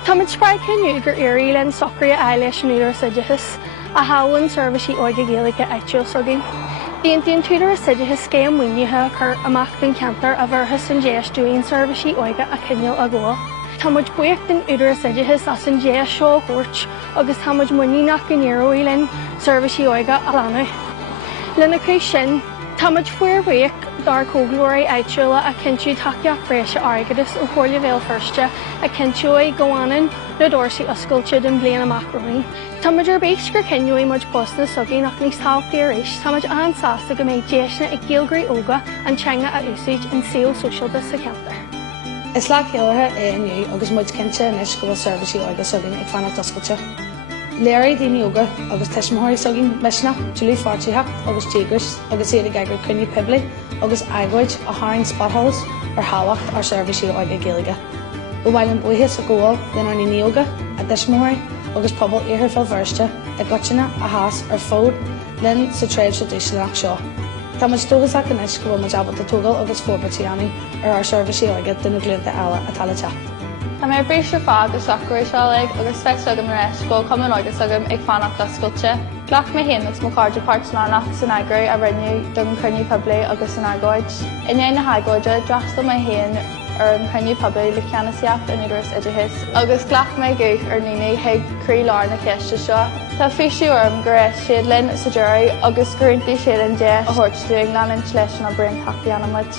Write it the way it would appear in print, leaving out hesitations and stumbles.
Táid spráicin uigur éirí len socraí a leis an údar sideachas a hahann serviceí óige Gaeilge eitiúil sogin. Bíonn túidir sideachas cé an muoinethe chur amach den ceantar a bharthas an déis dúin serviceí óige a cinneal a gháil. Táid buíocht den údar sideachas as an déis seo gúirt agus táid muoinach gníróí len serviceí óige a lánú. Lena cúis sin, táid fuair dar cóglóirí eitiúla a cinntiú taceach fréise aigedas ó chóirle bhéal firste a cinntiúí goháinan na dóirsaí oscailte den bliana amach roií. Táid ar béis gur cinniúí muid postna sogí nach níos táchtaí ar éis, táid ansásta go méid déisna ag géalgraí óga an teanga a úsáid an saoil socialta sa ceantar. Is le chéalathe é aniu agus muid cinnte inis go bhfuil serviceí óige sogin ag fanacht oscailte. Léirí daoine óga agus teismóirí sogin meisna, Julie Fortítheacht agus tígris agus iad gaigur cunní pibli agus agóid a tháinig spotholes ar háhacht ar serviceí óige Gaeilge. Go bhfuil an buíthe sa gcóil den ar naoine óga a teismóirí agus pobl éair fel bhirste a gotainna a háas ar fód len sa tréad tradiisiúnach seo. Tá muid dógasach inis go bhfuil muid abalta tógáil agus fórbairtíanaí ar serviceí óige den na gluúnta eile a talata. Tá mé bríos ar fád go socraí seálaigh agus feic agam ar eis go cuman óigas agam ag fanacht oscailte. Ghlach mé héanagus mo cáirdú partnánach san agraí a rinneú don cruinniú poblí agus san agóid. Iné na hagóide drachstal mé héan ar an cruinniú poblí le ceannaíocht an údras idirthis. Agus ghlach mé gúch ar naoine ag crí lár na ceiste seo. Tá fiisiú orm go raibh siad linn sa deireadh agus gurintí siad an déis a thuirtúing ná an leis na brin taachtaí anamid.